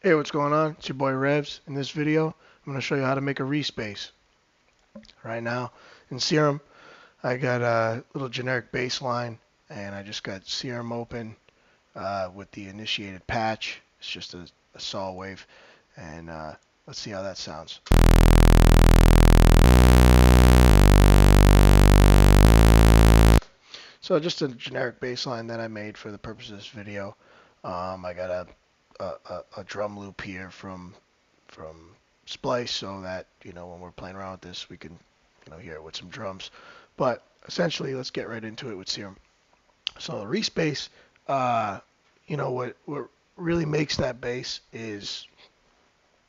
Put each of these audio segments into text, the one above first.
Hey, what's going on? It's your boy Revs. In this video, I'm going to show you how to make a Reese Bass. Right now, in Serum, I got a little generic bass line, and I just got Serum open with the initiated patch. It's just a saw wave, and let's see how that sounds. So just a generic bass line that I made for the purpose of this video. I got a drum loop here from Splice, so that when we're playing around with this, we can hear it with some drums. But essentially, let's get right into it with Serum. So the Reese bass, what really makes that bass is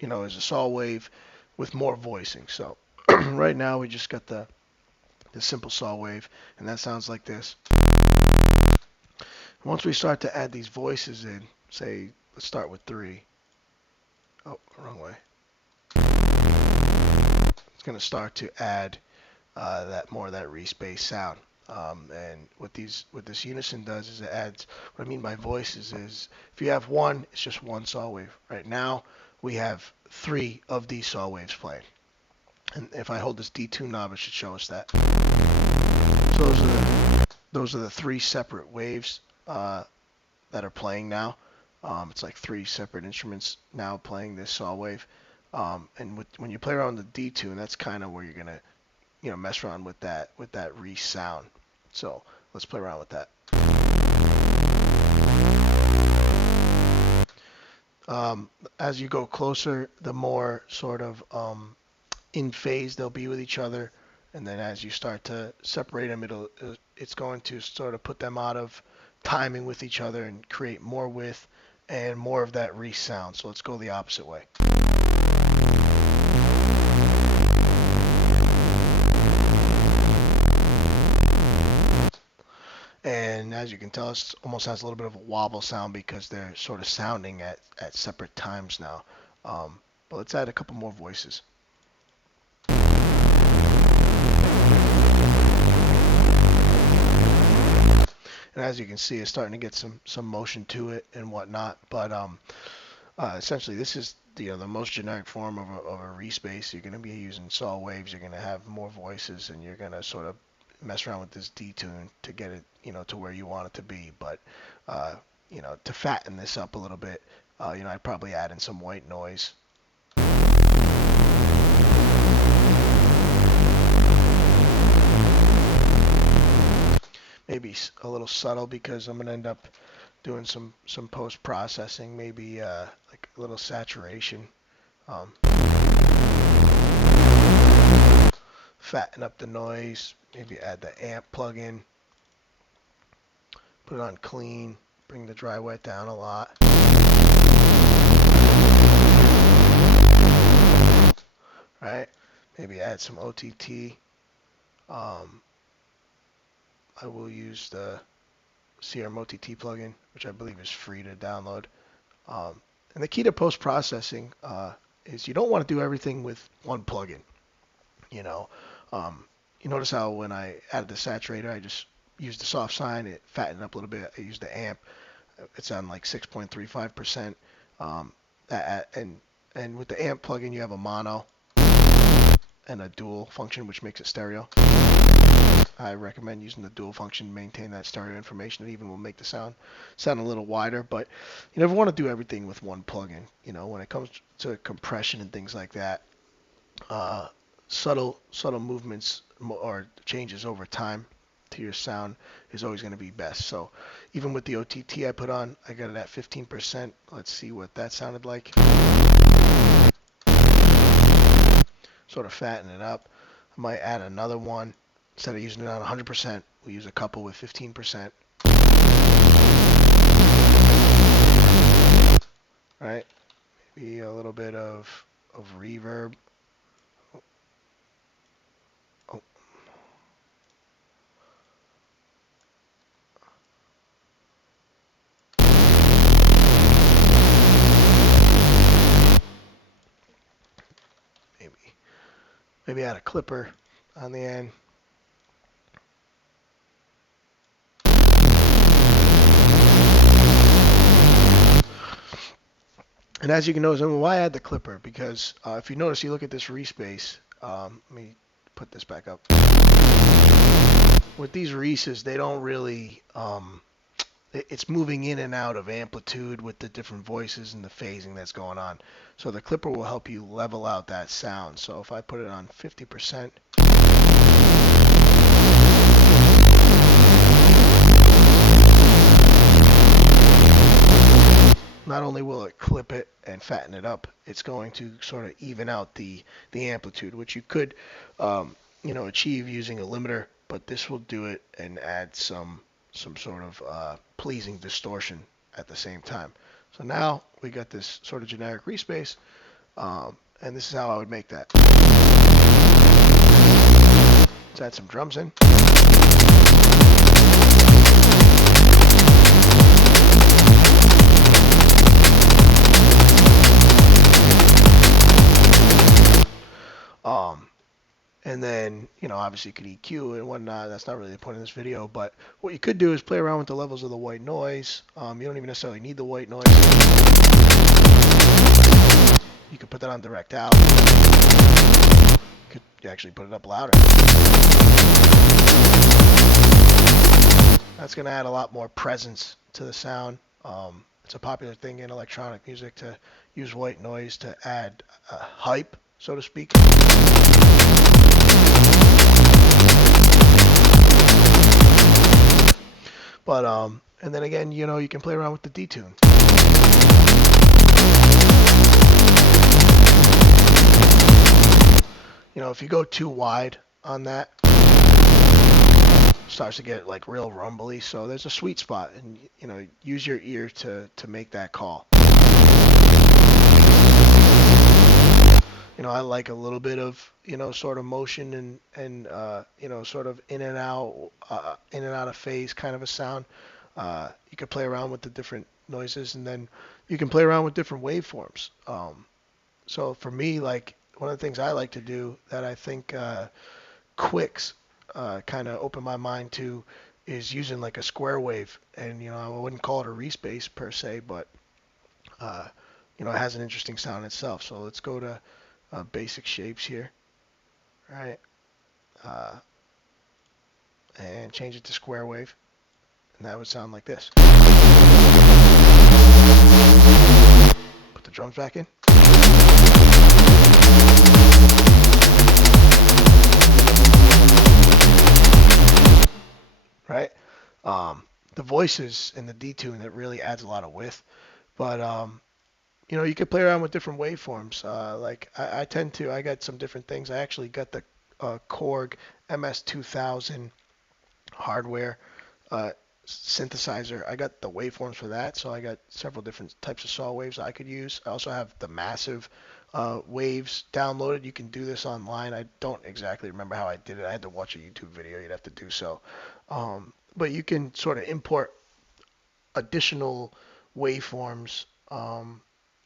a saw wave with more voicing. So right now we just got the simple saw wave, and that sounds like this. Once we start to add these voices in, say let's start with 3. Oh, wrong way. It's going to start to add that more of that Reese bass sound. And what this unison does is it adds. What I mean by voices is if you have one, it's just one saw wave. Right now we have 3 of these saw waves playing. And if I hold this D2 knob, it should show us that. So those are the 3 separate waves that are playing now. It's like 3 separate instruments now playing this saw wave. And when you play around with the D2, and that's kind of where you're gonna mess around with that Reese sound. So let's play around with that. As you go closer, the more sort of in phase they'll be with each other, and then as you start to separate them, it's going to sort of put them out of timing with each other and create more width and more of that Reese sound. So let's go the opposite way. And as you can tell, it almost has a little bit of a wobble sound because they're sort of sounding at separate times now. But let's add a couple more voices. And as you can see, it's starting to get some motion to it and whatnot. But essentially, this is the most generic form of a Reese bass. You're going to be using saw waves. You're going to have more voices, and you're going to sort of mess around with this D-tune to get it, to where you want it to be. But, to fatten this up a little bit, I'd probably add in some white noise. Maybe a little subtle because I'm going to end up doing some post-processing, maybe like a little saturation. Fatten up the noise, maybe add the amp plug-in. Put it on clean, bring the dry wet down a lot. Right? Maybe add some OTT. I will use the Serum OTT plugin, which I believe is free to download. And the key to post-processing is you don't want to do everything with one plugin. You notice how when I added the saturator, I just used the soft sine, it fattened up a little bit. I used the amp, it's on like 6.35%. And with the amp plugin, you have a mono and a dual function, which makes it stereo. I recommend using the dual function to maintain that stereo information. It even will make the sound a little wider, but you never want to do everything with one plugin. When it comes to compression and things like that, subtle movements or changes over time to your sound is always going to be best. So even with the OTT I put on, I got it at 15%. Let's see what that sounded like. Sort of fatten it up. I might add another one. Instead of using it on 100%, we use a couple with 15%. Right? Maybe a little bit of reverb. Oh. Maybe add a clipper on the end. And as you can notice, I mean, why add the clipper? Because if you notice, you look at this Reese Bass. Let me put this back up. With these Reeses, they don't really. It's moving in and out of amplitude with the different voices and the phasing that's going on. So the clipper will help you level out that sound. So if I put it on 50%, not only will it clip it and fatten it up, it's going to sort of even out the amplitude, which you could, achieve using a limiter, but this will do it and add some sort of pleasing distortion at the same time. So now we got this sort of generic Reese bass, and this is how I would make that. Let's add some drums in. And then, obviously you could EQ and whatnot. That's not really the point of this video. But what you could do is play around with the levels of the white noise. You don't even necessarily need the white noise. You could put that on direct out. You could actually put it up louder. That's going to add a lot more presence to the sound. It's a popular thing in electronic music to use white noise to add hype, so to speak. But and then again, you can play around with the detune. If you go too wide on that, it starts to get like real rumbly. So there's a sweet spot, and use your ear to make that call. I like a little bit of sort of motion and sort of in and out of phase kind of a sound. You could play around with the different noises, and then you can play around with different waveforms. So for me, like one of the things I like to do that I think Quicks kind of open my mind to is using like a square wave, and I wouldn't call it a Reese bass per se, but it has an interesting sound itself. So let's go to basic shapes here, right? And change it to square wave, and that would sound like this. Put the drums back in. Right? The voices in the detune that really adds a lot of width, but you could play around with different waveforms. Like I got some different things. I actually got the Korg MS2000 hardware synthesizer. I got the waveforms for that, so I got several different types of saw waves I could use. I also have the massive waves downloaded. You can do this online. I don't exactly remember how I did it. I had to watch a YouTube video. You'd have to do so. But you can sort of import additional waveforms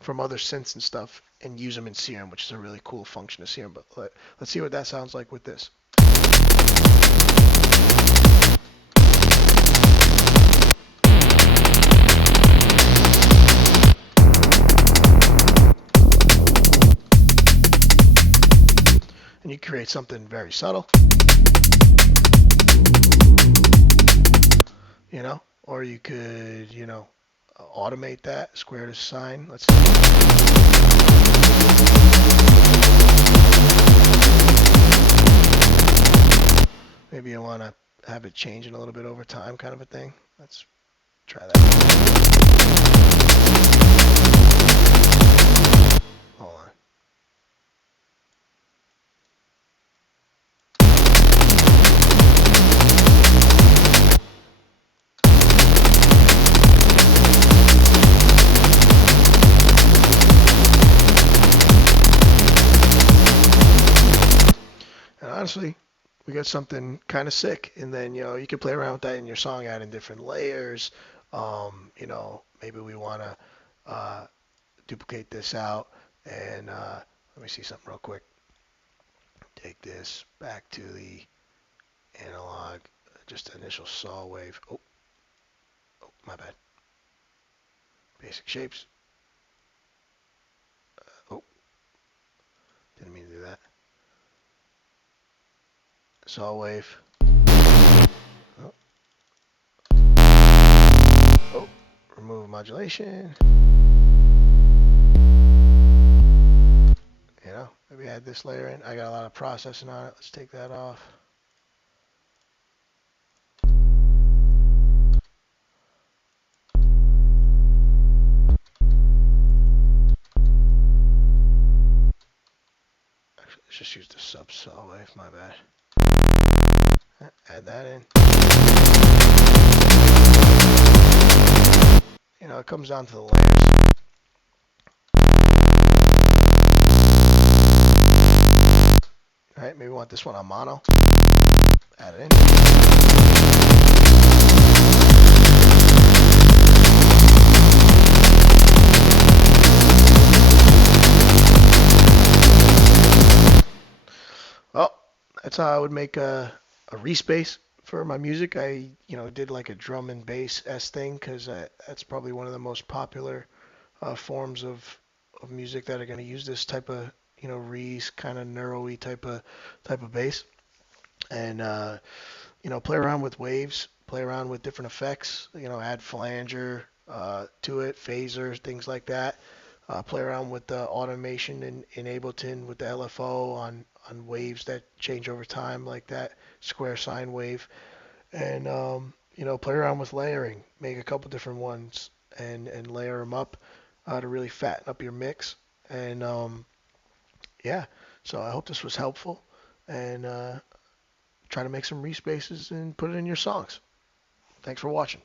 from other synths and stuff and use them in Serum, which is a really cool function of Serum. But let's see what that sounds like with this. And you create something very subtle, or you could, automate that, square to sign. Let's see. Maybe you want to have it changing a little bit over time, kind of a thing. Let's try that. Hold on. And honestly, we got something kind of sick. And then, you can play around with that in your song, adding different layers. Maybe we want to duplicate this out. And let me see something real quick. Take this back to the analog, just initial saw wave. Oh, my bad. Basic shapes. saw wave. Oh, oh, remove modulation. You know, maybe add this layer in. I got a lot of processing on it. Let's take that off. Actually, let's just use the sub saw wave. My bad. Add that in. You know, it comes down to the layers. All right, maybe we want this one on mono. Add it in. Well, that's how I would make a Reese Bass for my music. I, did like a drum and bass S thing because that's probably one of the most popular forms of music that are going to use this type of, Reese kind of neuro-y type of bass. And play around with waves, play around with different effects. Add flanger to it, phasers, things like that. Play around with the automation in Ableton with the LFO on waves that change over time, like that square sine wave. And play around with layering. Make a couple different ones and layer them up to really fatten up your mix. And yeah, so I hope this was helpful. And try to make some respaces and put it in your songs. Thanks for watching.